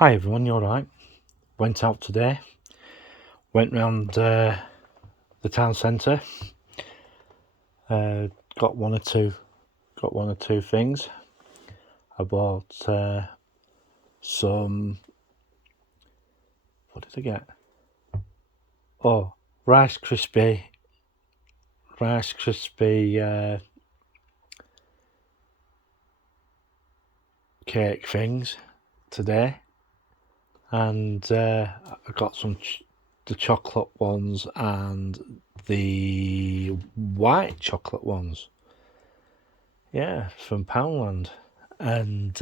Hi everyone, you alright? Went out today, went round the town centre, got one or two things. I bought some, what did I get? Oh, Rice Krispie cake things today, and I got the chocolate ones and the white chocolate ones. Yeah, from Poundland, and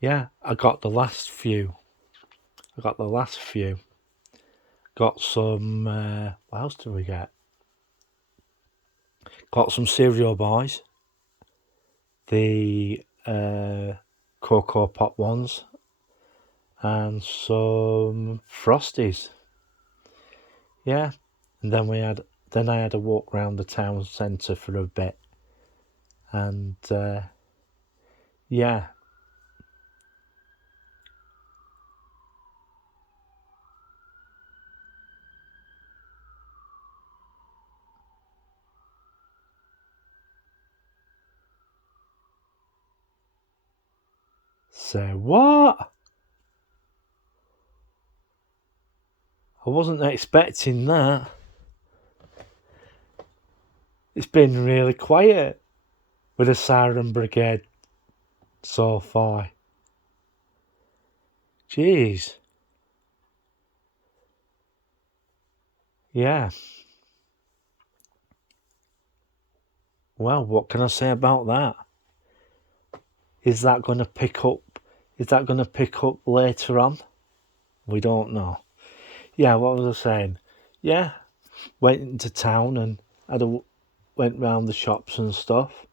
yeah, I got the last few. Got some. What else did we get? Got some cereal boys, the Cocoa Pop ones, and some Frosties. Yeah, and then I had a walk around the town centre for a bit, and yeah. Say what? I wasn't expecting that. It's been really quiet with the Siren Brigade so far. Jeez. Yeah. Well, what can I say about that? Is that going to pick up? Is that going to pick up later on? We don't know. Yeah, what was I saying? Yeah, went into town and went round the shops and stuff,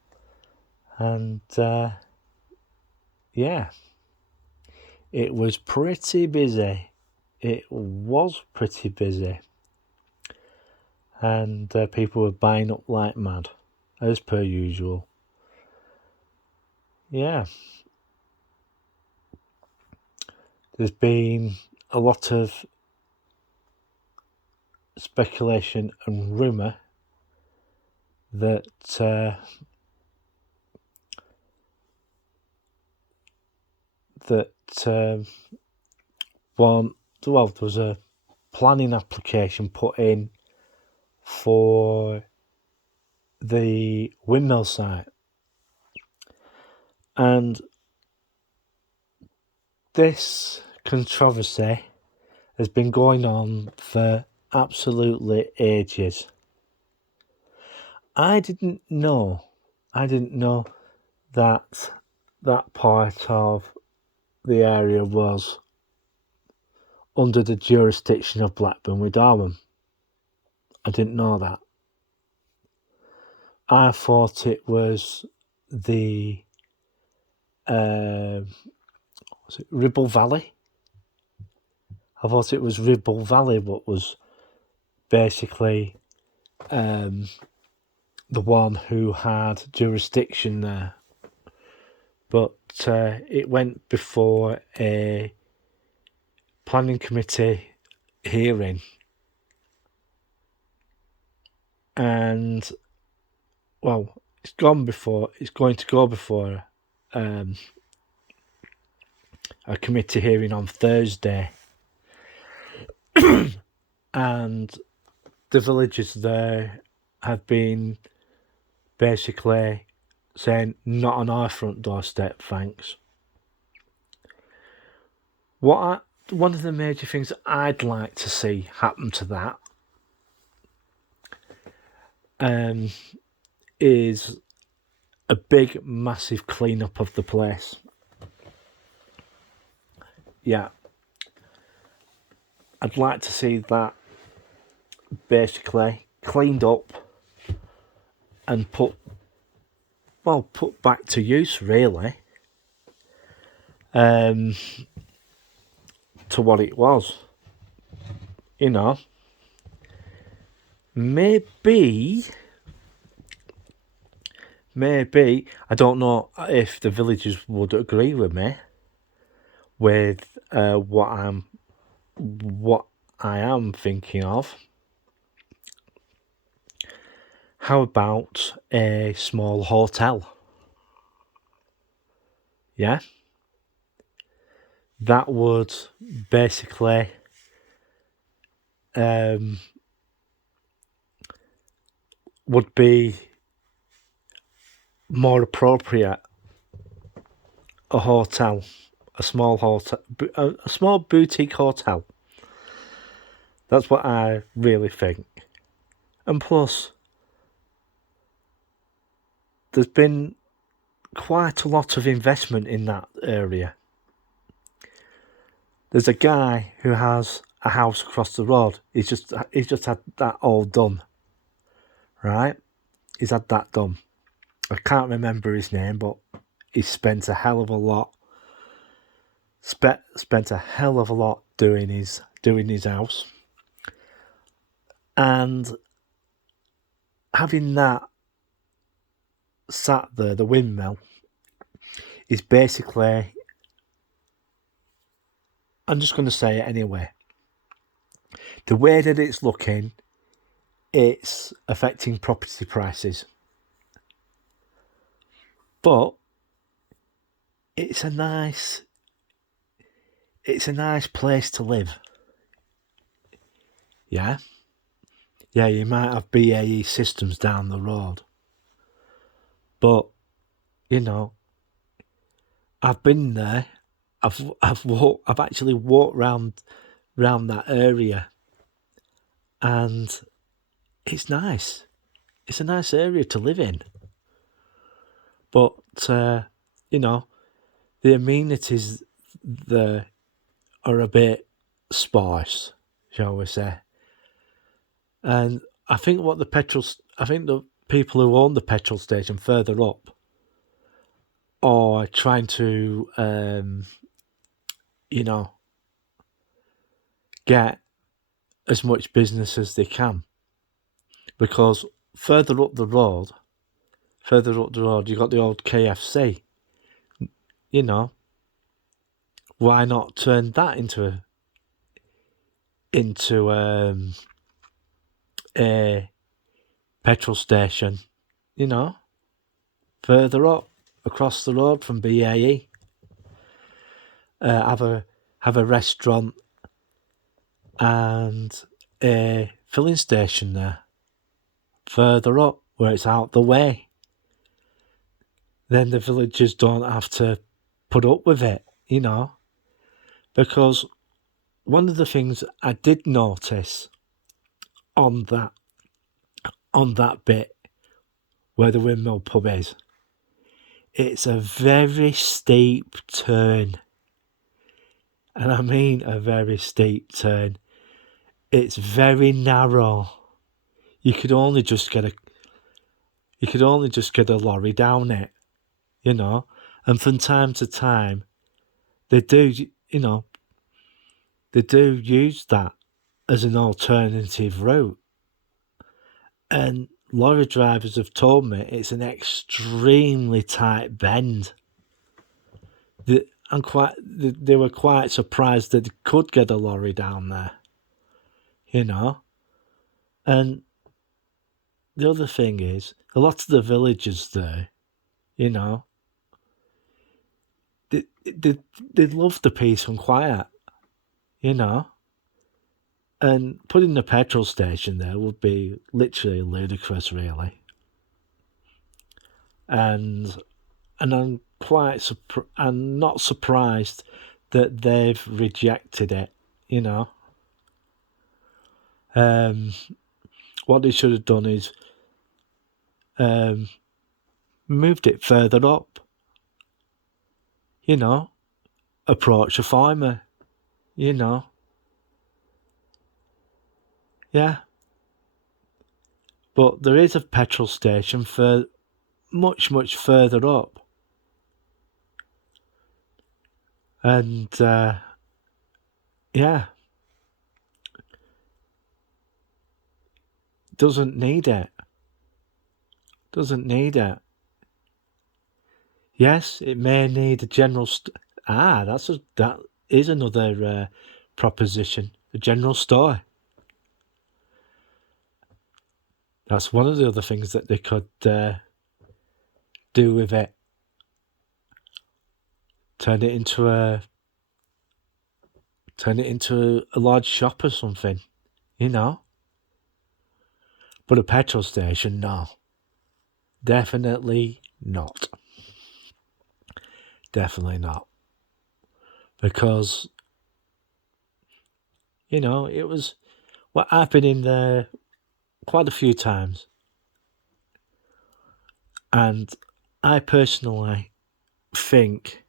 and yeah, it was pretty busy. It was pretty busy, and people were buying up like mad, as per usual. Yeah, there's been a lot of speculation and rumour that there was a planning application put in for the windmill site, and this controversy has been going on for absolutely ages. I didn't know that that part of the area was under the jurisdiction of Blackburn with Darwen. I didn't know that. I thought it was the was it Ribble Valley? I thought it was Ribble Valley what was basically the one who had jurisdiction there. But it went before a planning committee hearing, and well, it's going to go before a committee hearing on Thursday, and the villagers there have been basically saying, not on our front doorstep, thanks. One of the major things I'd like to see happen to that is a big, massive clean-up of the place. Yeah. I'd like to see that basically cleaned up and put back to use, really, to what it was. You know, maybe, I don't know if the villagers would agree with me, with what I am thinking of. How about a small hotel? Yeah, that would basically would be more appropriate. A hotel, a small hotel, a small boutique hotel. That's what I really think. And plus, there's been quite a lot of investment in that area. There's a guy who has a house across the road. He's just had that all done. Right? He's had that done. I can't remember his name, but he spent a hell of a lot. Spent a hell of a lot doing his house. And having that sat there, the windmill, is basically, I'm just going to say it anyway, the way that it's looking, it's affecting property prices. But it's a nice place to live. Yeah? Yeah, you might have BAE Systems down the road. But, you know, I've been there. I've actually walked round that area, and it's nice. It's a nice area to live in. But you know, the amenities there are a bit sparse, shall we say? And I think the people who own the petrol station further up are trying to, get as much business as they can, because further up the road, you got the old KFC. You know, why not turn that into a petrol station? You know, further up across the road from BAE. Have a restaurant and a filling station there. Further up, where it's out the way. Then the villagers don't have to put up with it, you know. Because one of the things I did notice on that bit where the windmill pub is, it's a very steep turn. And I mean a very steep turn. It's very narrow. You could only just get a lorry down it, you know. And from time to time, they do use that as an alternative route. And lorry drivers have told me it's an extremely tight bend. They were quite surprised that they could get a lorry down there, you know. And the other thing is, a lot of the villagers there, you know, they love the peace and quiet, you know. And putting a petrol station there would be literally ludicrous, really. And I'm I'm not surprised that they've rejected it, you know. What they should have done is moved it further up, you know, approach a farmer, you know. Yeah. But there is a petrol station for much, much further up. And, yeah. Doesn't need it. Yes, it may need a general That is another proposition. A general store. That's one of the other things that they could do with it. Turn it into a large shop or something, you know. But a petrol station, no. Definitely not. Definitely not. Because, you know, it was... Well, I've been in there quite a few times. And I personally think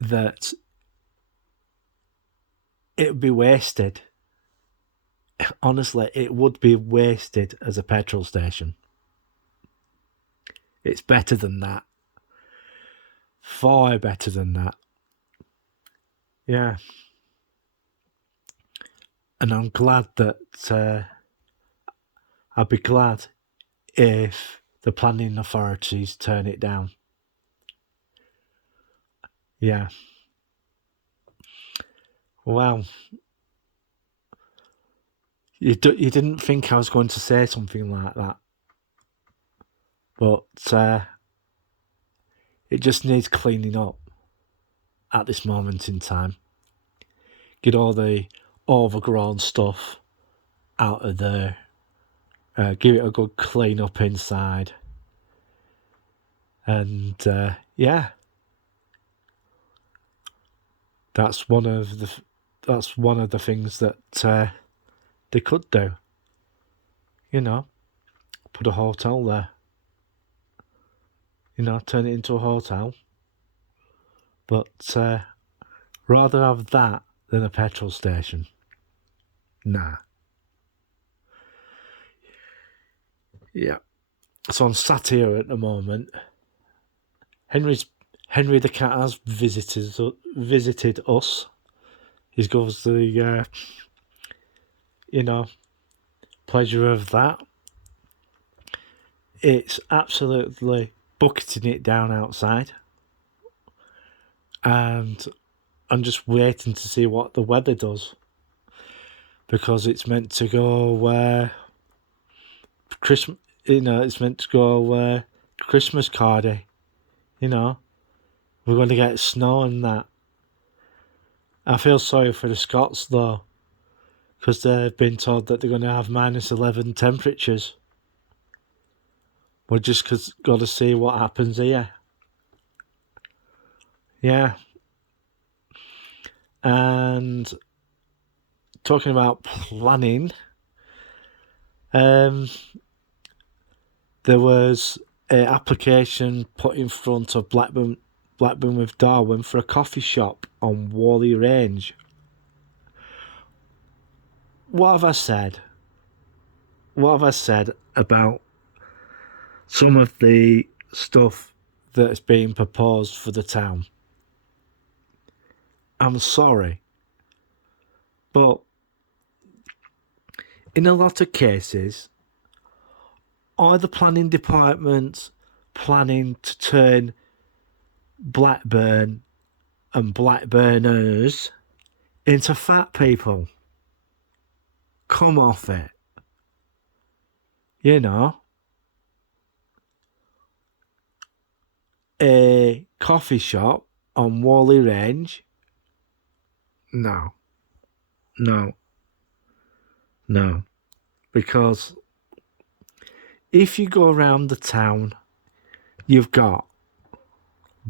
that it would be wasted. Honestly, it would be wasted as a petrol station. It's better than that. Far better than that. Yeah. And I'm glad that I'd be glad if the planning authorities turn it down. Yeah. Wow. You didn't think I was going to say something like that. But it just needs cleaning up at this moment in time. Get all the overgrown stuff out of there. Give it a good clean up inside. And yeah. That's one of the things that they could do. You know, put a hotel there. You know, turn it into a hotel. But rather have that than a petrol station. Nah. Yeah. So I'm sat here at the moment. Henry the cat has visited us. He's got the you know, pleasure of that. It's absolutely bucketing it down outside. And I'm just waiting to see what the weather does. Because it's meant to go Christmas, you know, it's meant to go Christmas cardy. You know, we're going to get snow and that. I feel sorry for the Scots though, because they've been told that they're going to have -11 temperatures. We're just got to see what happens here. Yeah. And talking about planning, there was an application put in front of Blackburn with Darwen for a coffee shop on Whalley Range. What have I said? What have I said about some of the stuff that's being proposed for the town? I'm sorry, but in a lot of cases, are the planning departments planning to turn Blackburn and Blackburners into fat people? Come off it. You know, a coffee shop on Whalley Range? No. Because if you go around the town, you've got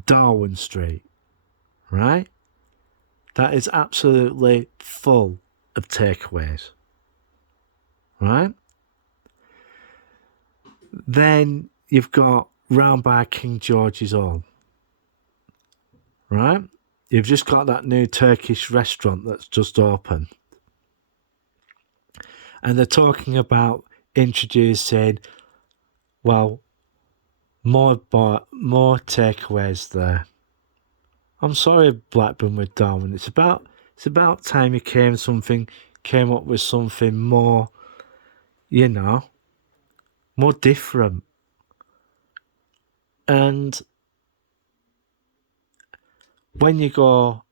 Darwen Street, right? That is absolutely full of takeaways, right? Then you've got round by King George's Hall, right? You've just got that new Turkish restaurant that's just opened. And they're talking about introducing, well, more takeaways there. I'm sorry, Blackburn with Darwen. It's about time you came up with something more, you know, more different. And when you go,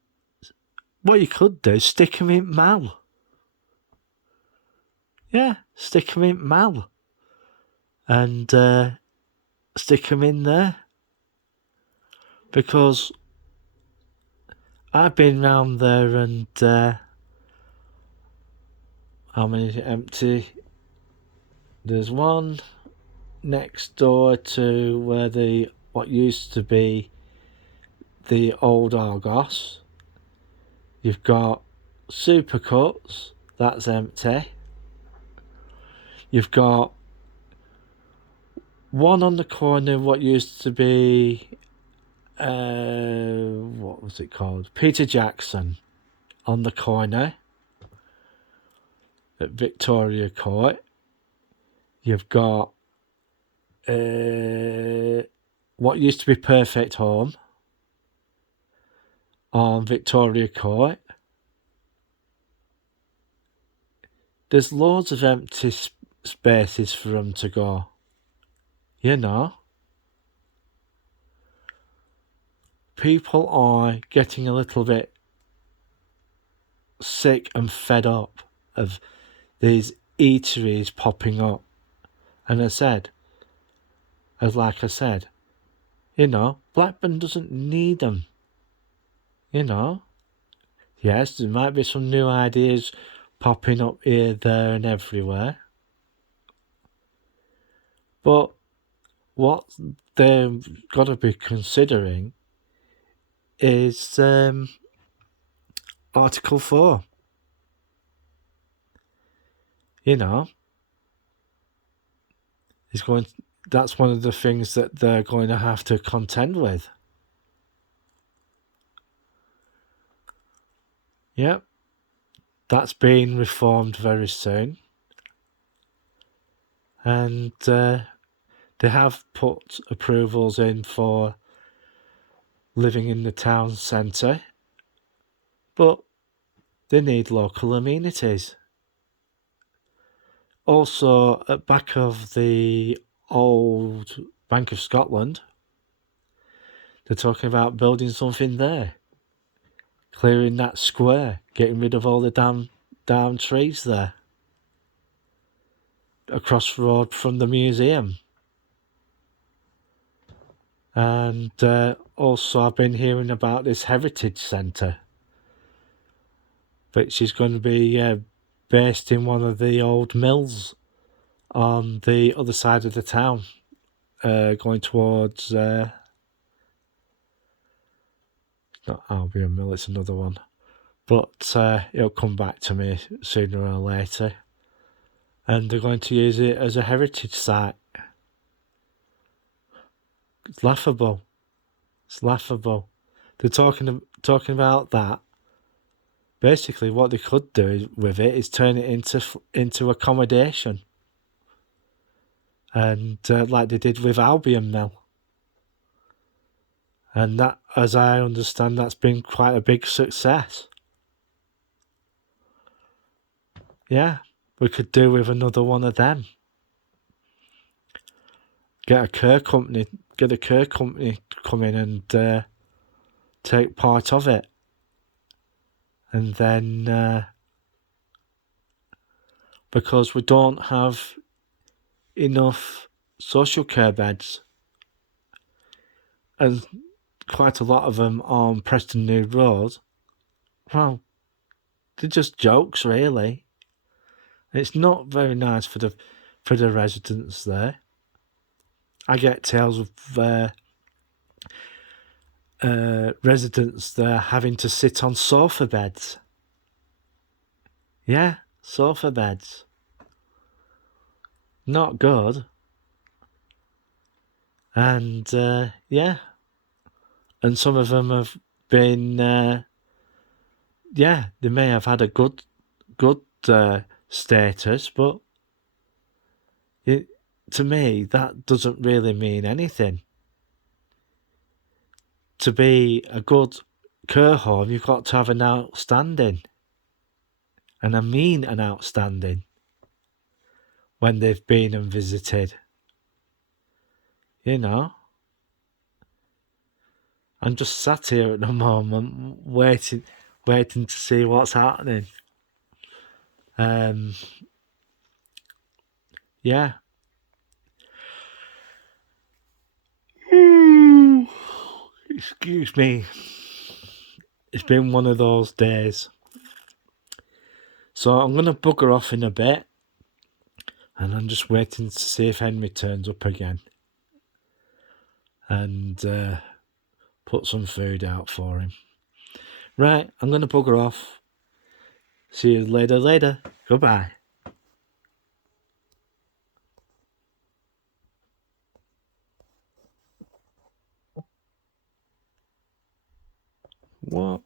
what you could do is stick them in Mal. Yeah, stick them in Mal. And stick them in there. Because I've been round there and how many is it empty? There's one next door to where what used to be the old Argos. You've got Supercuts, that's empty. You've got one on the corner, what used to be, what was it called? Peter Jackson on the corner at Victoria Court. You've got what used to be Perfect Home on Victoria Court. There's loads of empty spaces for them to go. You know, people are getting a little bit sick and fed up of these eateries popping up. And like I said, you know, Blackburn doesn't need them. You know, yes, there might be some new ideas popping up here, there, and everywhere. But what they've got to be considering is Article 4. You know, that's one of the things that they're going to have to contend with. Yep, that's being reformed very soon. And they have put approvals in for living in the town centre, but they need local amenities. Also, at back of the old Bank of Scotland, they're talking about building something there, clearing that square, getting rid of all the damn trees there, across the road from the museum. And also I've been hearing about this heritage centre, which is going to be based in one of the old mills on the other side of the town, going towards not Albion Mill, it's another one, but it'll come back to me sooner or later. And they're going to use it as a heritage site. It's laughable. It's laughable. They're talking about that. Basically, what they could do with it is turn it into accommodation, and like they did with Albion Mill. And that, as I understand, that's been quite a big success. Yeah, we could do with another one of them. Get a Kerr company to come in and take part of it. And then, because we don't have enough social care beds, and quite a lot of them on Preston New Road, well, they're just jokes, really. It's not very nice for the residents there. I get tales of residents there having to sit on sofa beds. Yeah, sofa beds. Not good. And yeah, and some of them have been they may have had a good status, but to me that doesn't really mean anything. To be a good care home, you've got to have an outstanding, and I mean an outstanding, when they've been and visited. You know, I'm just sat here at the moment waiting to see what's happening. Yeah. Excuse me. It's been one of those days. So I'm going to bugger off in a bit. And I'm just waiting to see if Henry turns up again. And put some food out for him. Right, I'm going to bugger off. See you later. Goodbye. What?